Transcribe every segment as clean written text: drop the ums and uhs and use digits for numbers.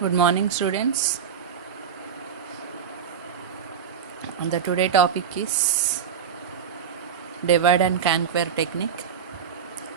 Good morning, students. And the today topic is divide and conquer technique.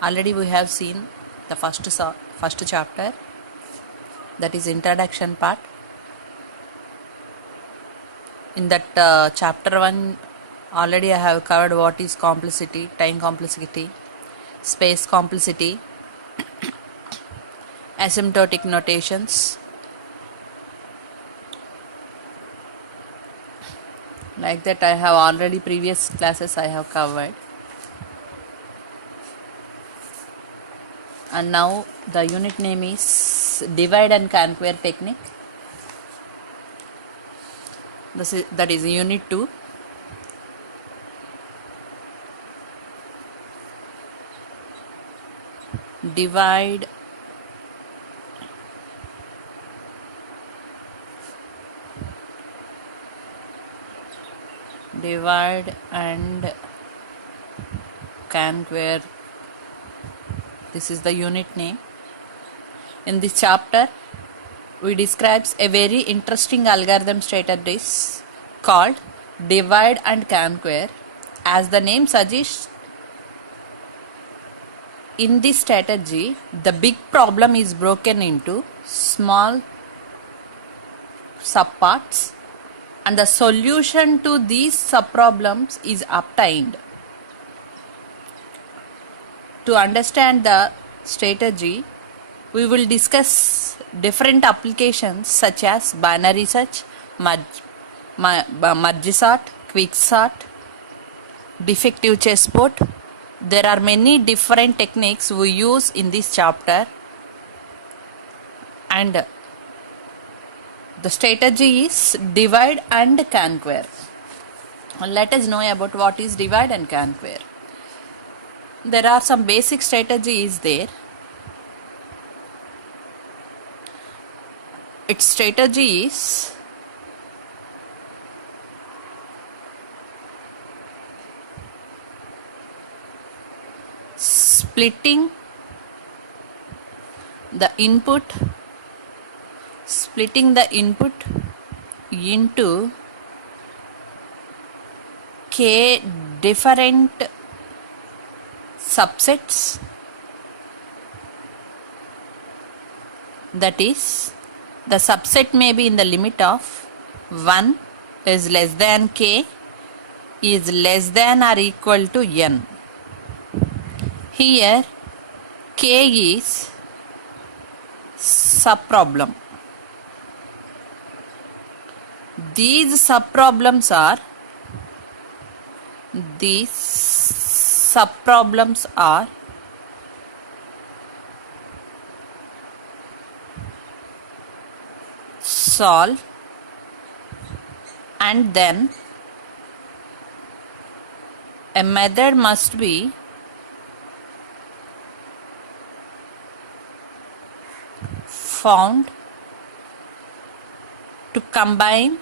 Already we have seen the first chapter, that is introduction part. In that chapter 1, already I have covered what is complexity, time complexity, space complexity, asymptotic notations. Like that I have already previous classes I have covered. And now the unit name is divide and conquer technique. That is unit 2. Divide and conquer. This is the unit name. In this chapter we describes a very interesting algorithm strategies called divide and conquer. As the name suggests, in this strategy the big problem is broken into small subparts and the solution to these subproblems is obtained. To understand the strategy, we will discuss different applications such as binary search, merge sort, quick sort, defective chessboard. There are many different techniques we use in this chapter, and the strategy is divide and conquer. Let us know about what is divide and conquer. There are some basic strategies there. Its strategy is splitting the input into k different subsets, that is, the subset may be in the limit of 1 is less than k is less than or equal to n. Here k is subproblem. These subproblems are solved, and then a method must be found to combine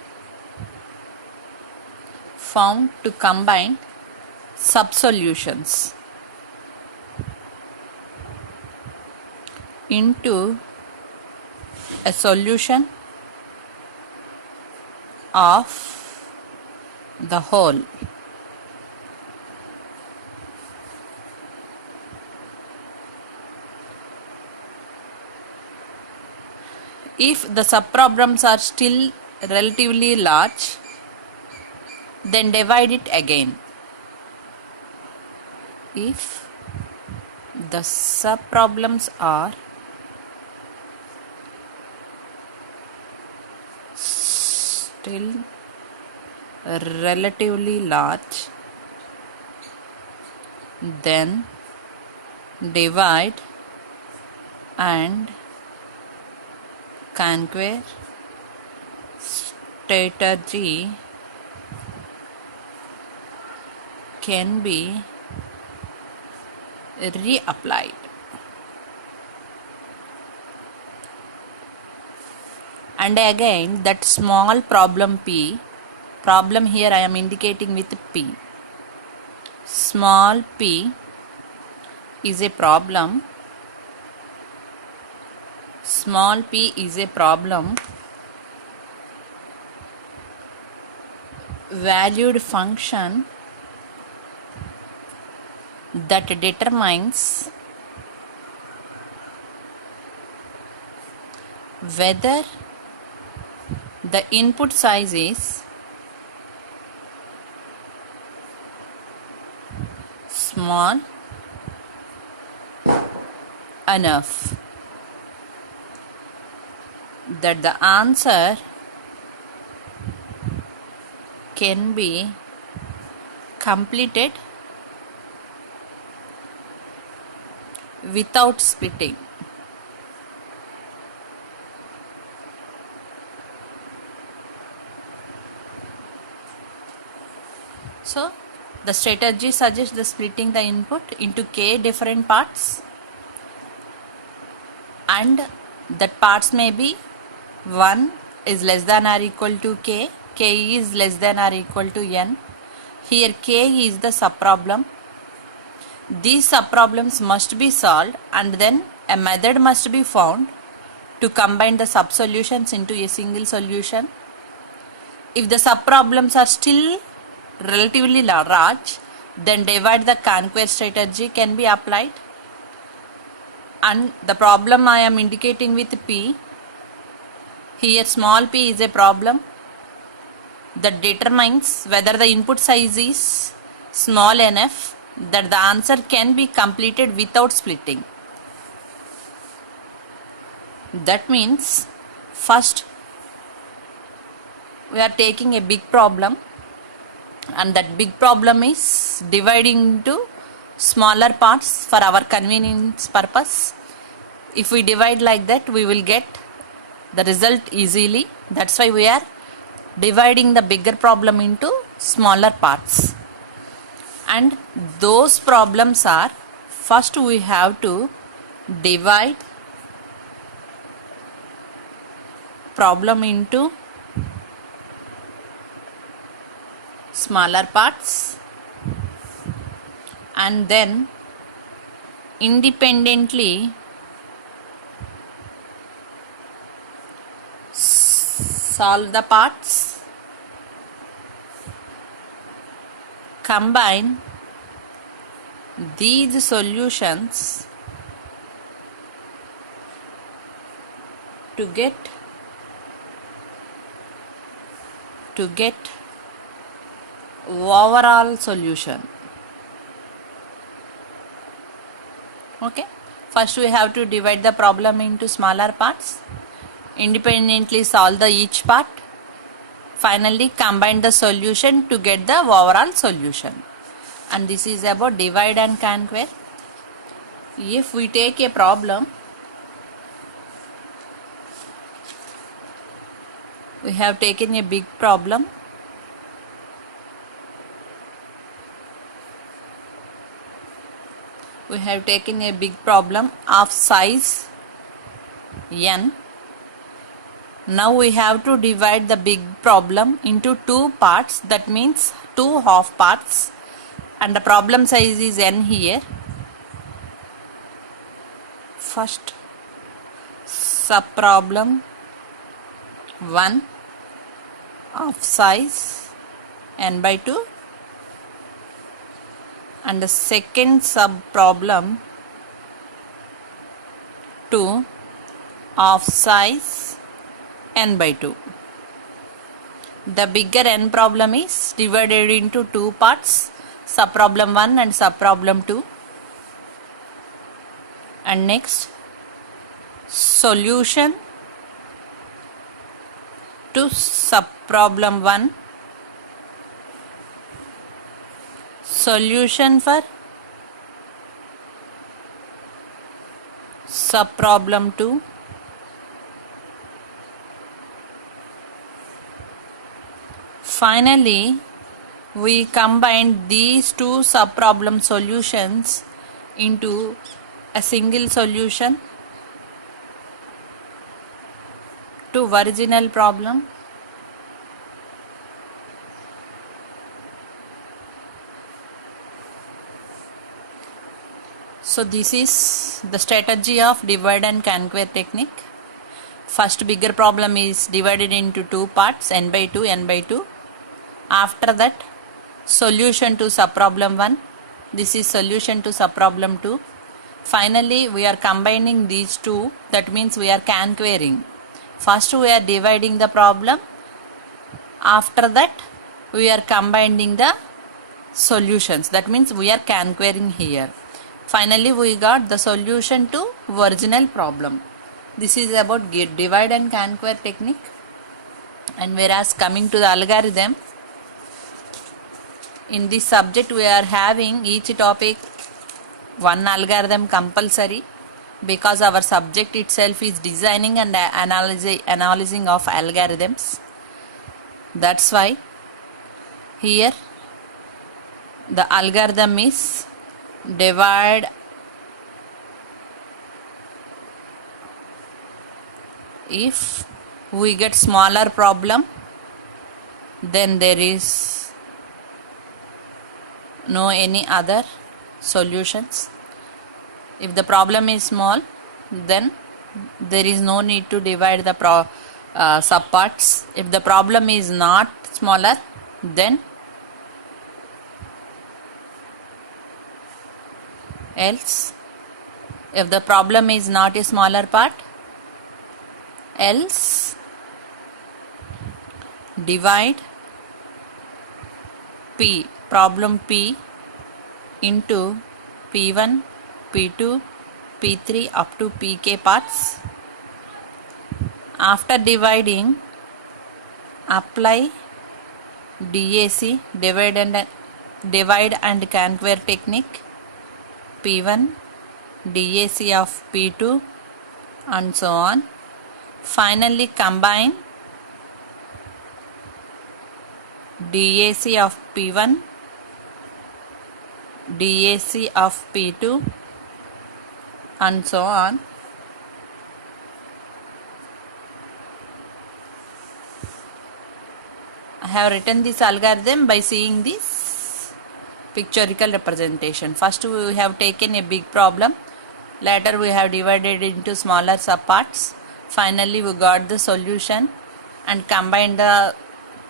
subsolutions into a solution of the whole. If the subproblems are still relatively large, then divide it again. If the subproblems are still relatively large, then divide and conquer strategy can be reapplied. And again, that small problem P, problem here I am indicating with P. Small p is a problem small p is a problem valued function that determines whether the input size is small enough that the answer can be completed without splitting. So the strategy suggests the splitting the input into k different parts, and that parts may be 1 is less than or equal to k, k is less than or equal to n. Here k is the subproblem. These subproblems must be solved, and then a method must be found to combine the subsolutions into a single solution. If the subproblems are still relatively large, then divide the conquer strategy can be applied. And the problem I am indicating with p, here small p is a problem that determines whether the input size is small enough that the answer can be completed without splitting. That means first we are taking a big problem, and that big problem is dividing into smaller parts for our convenience purpose. If we divide like that, we will get the result easily. That's why we are dividing the bigger problem into smaller parts. And those problems are, first we have to divide problem into smaller parts, and then independently solve the parts, combine these solutions to get overall solution. Okay, first we have to divide the problem into smaller parts, independently solve the each part, finally combine the solution to get the overall solution. And this is about divide and conquer. If we take a problem, we have taken a big problem, of size n. Now we have to divide the big problem into two parts, that means two half parts, and the problem size is n here. First subproblem 1 of size n by 2, and the second subproblem 2 of size n by 2. The bigger n problem is divided into two parts, subproblem 1 and subproblem 2. And next, solution to subproblem 1, solution for subproblem 2, finally we combine these two subproblem solutions into a single solution to original problem. So this is the strategy of divide and conquer technique. First bigger problem is divided into two parts, n by 2, n by 2. After that, solution to subproblem 1. This is solution to subproblem 2. Finally, we are combining these two, that means we are conquering. First we are dividing the problem, after that we are combining the solutions, that means we are conquering here. Finally we got the solution to original problem. This is about divide and conquer technique. And whereas coming to the algorithm, in this subject we are having each topic one algorithm compulsory, because our subject itself is designing and analyzing of algorithms. That's why here the algorithm is divide if we get smaller problem, then there is no any other solutions. If the problem is small, then there is no need to divide the subparts. If the problem is not smaller, then else. If the problem is not a smaller part, else divide P, problem P, into P1, P2, P3 up to Pk parts. After dividing, apply DAC, divide and conquer technique, P1, DAC of P2, and so on. Finally combine DAC of P1, DAC of P2, and so on. I have written this algorithm by seeing this pictorial representation. First we have taken a big problem, later we have divided into smaller subparts. Finally we got the solution and combined the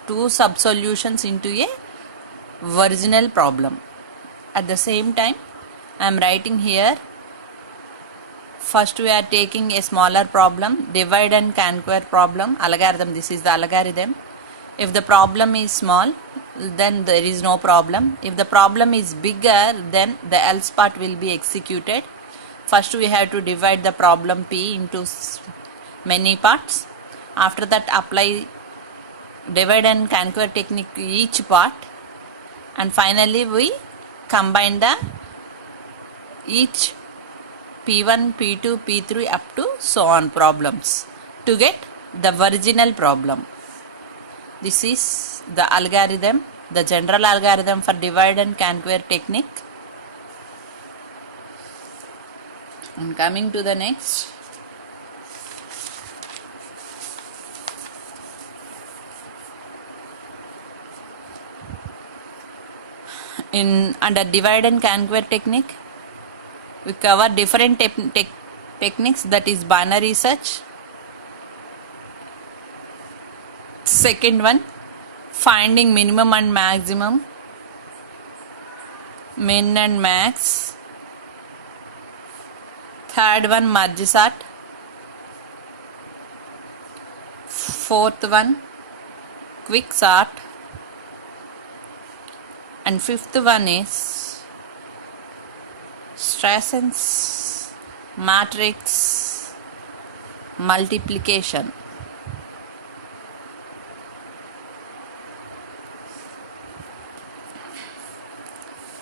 two sub-solutions into a original problem. At the same time, I am writing here, first we are taking a smaller problem, divide and conquer problem, algorithm. This is the algorithm. If the problem is small, then there is no problem. If the problem is bigger, then the else part will be executed. First we have to divide the problem P into many parts. After that, apply divide and conquer technique to each part, and finally we combine the each P1, P2, P3 up to so on problems to get the original problem. This is the algorithm, the general algorithm for divide and conquer technique. And coming to the next, under divide and conquer technique, we cover different techniques, that is binary search. Second one, finding minimum and maximum, min and max. Third one, merge sort. Fourth one, quick sort. And fifth one is Strassen's matrix multiplication.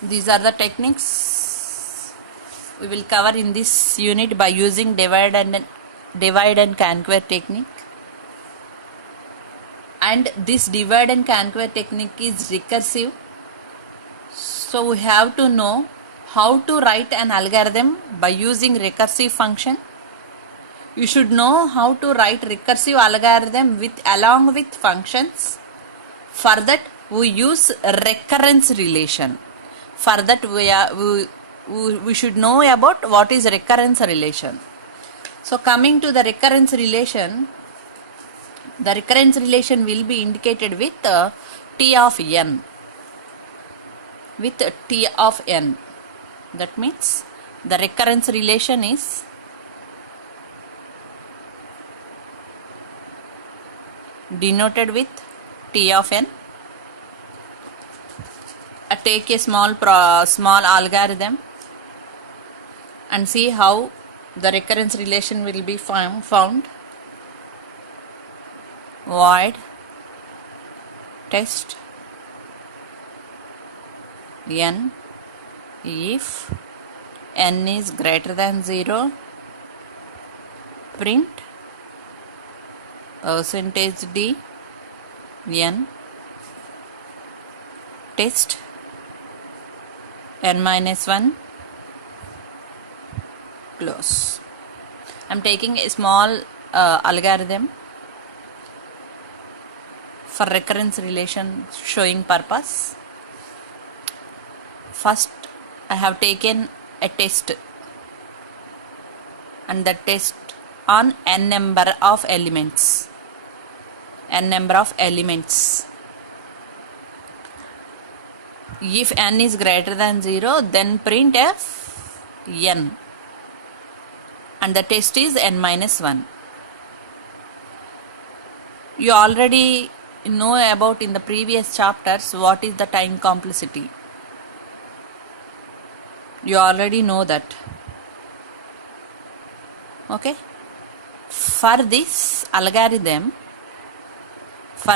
These are the techniques we will cover in this unit by using divide and conquer technique. And this divide and conquer technique is recursive, so we have to know how to write an algorithm by using recursive function. You should know how to write recursive algorithm along with functions. For that we use recurrence relation. For that we should know about what is recurrence relation. So coming to the recurrence relation, the recurrence relation will be indicated with T of n. With T of n. That means the recurrence relation is denoted with T of n. Take a small algorithm and see how the recurrence relation will be found. Void test n if n is greater than 0, print %d n test n minus 1 close. I am taking a small algorithm for recurrence relation showing purpose. First, I have taken a test, and the test on n number of elements. If n is greater than 0, then printf n, and the test is n minus 1. You already know about in the previous chapters what is the time complexity. You already know that. Okay. For this algorithm, I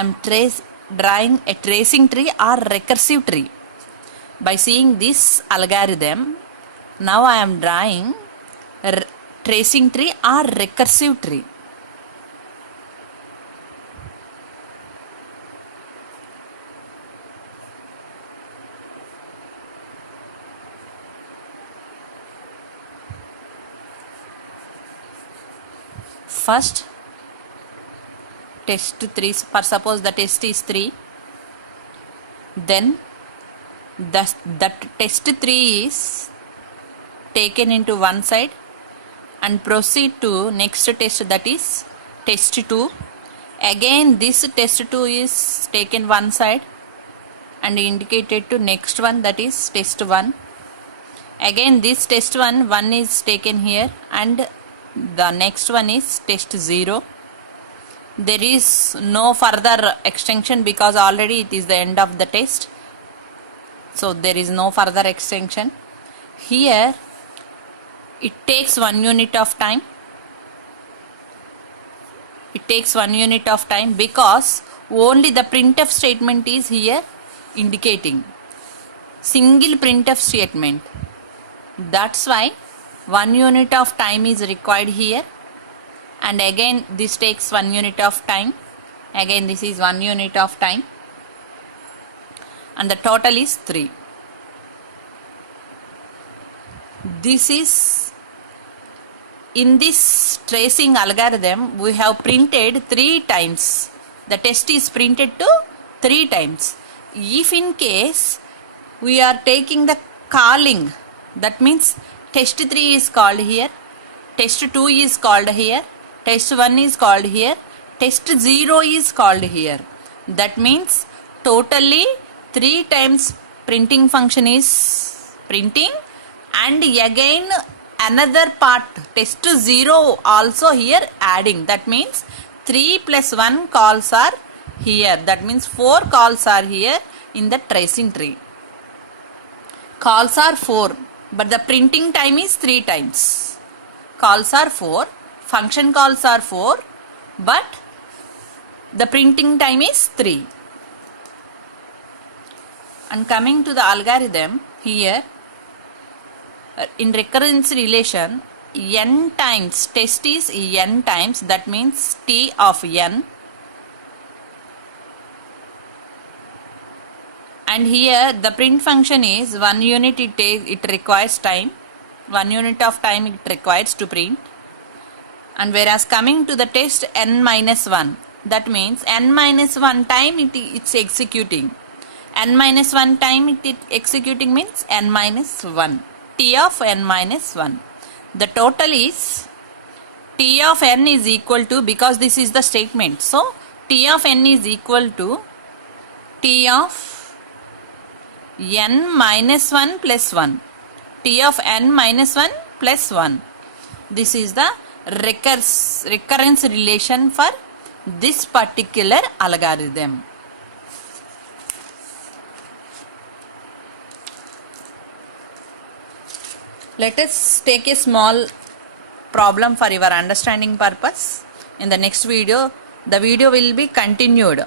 am drawing a tracing tree or recursive tree. By seeing this algorithm, now I am drawing tracing tree or recursive tree. First, test 3, for suppose the test is 3, then that test 3 is taken into one side and proceed to next test, that is test 2. Again this test 2 is taken one side and indicated to next one, that is test 1. Again this test 1 is taken here, and the next one is test 0. There is no further extension because already it is the end of the test, so there is no further extension. Here it takes 1 unit of time. Because only the printf statement is here indicating. Single printf statement. That's why 1 unit of time is required here, and again this takes 1 unit of time. Again this is 1 unit of time, and the total is 3. This is, in this tracing algorithm we have printed 3 times. The test is printed to 3 times. If in case we are taking the calling, that means test 3 is called here, test 2 is called here, test 1 is called here, test 0 is called here. That means totally 3 times printing function is printing, and again another part test 0 also here adding. That means 3 plus 1 calls are here. That means 4 calls are here in the tracing tree. Calls are 4. But the printing time is 3 times. Calls are 4, function calls are 4, but the printing time is 3. And coming to the algorithm, here in recurrence relation, n times test is n times, that means T of n. And here the print function is 1 unit it requires time, 1 unit of time it requires to print. And whereas coming to the test n minus 1, that means n minus 1 time it's executing. N minus 1 time it executing means n minus 1, T of n minus 1. The total is T of n is equal to, because this is the statement, so T of n is equal to T of n minus 1 plus 1. T of n minus 1 plus 1. This is the recurrence relation for this particular algorithm. Let us take a small problem for your understanding purpose. In the next video, the video will be continued.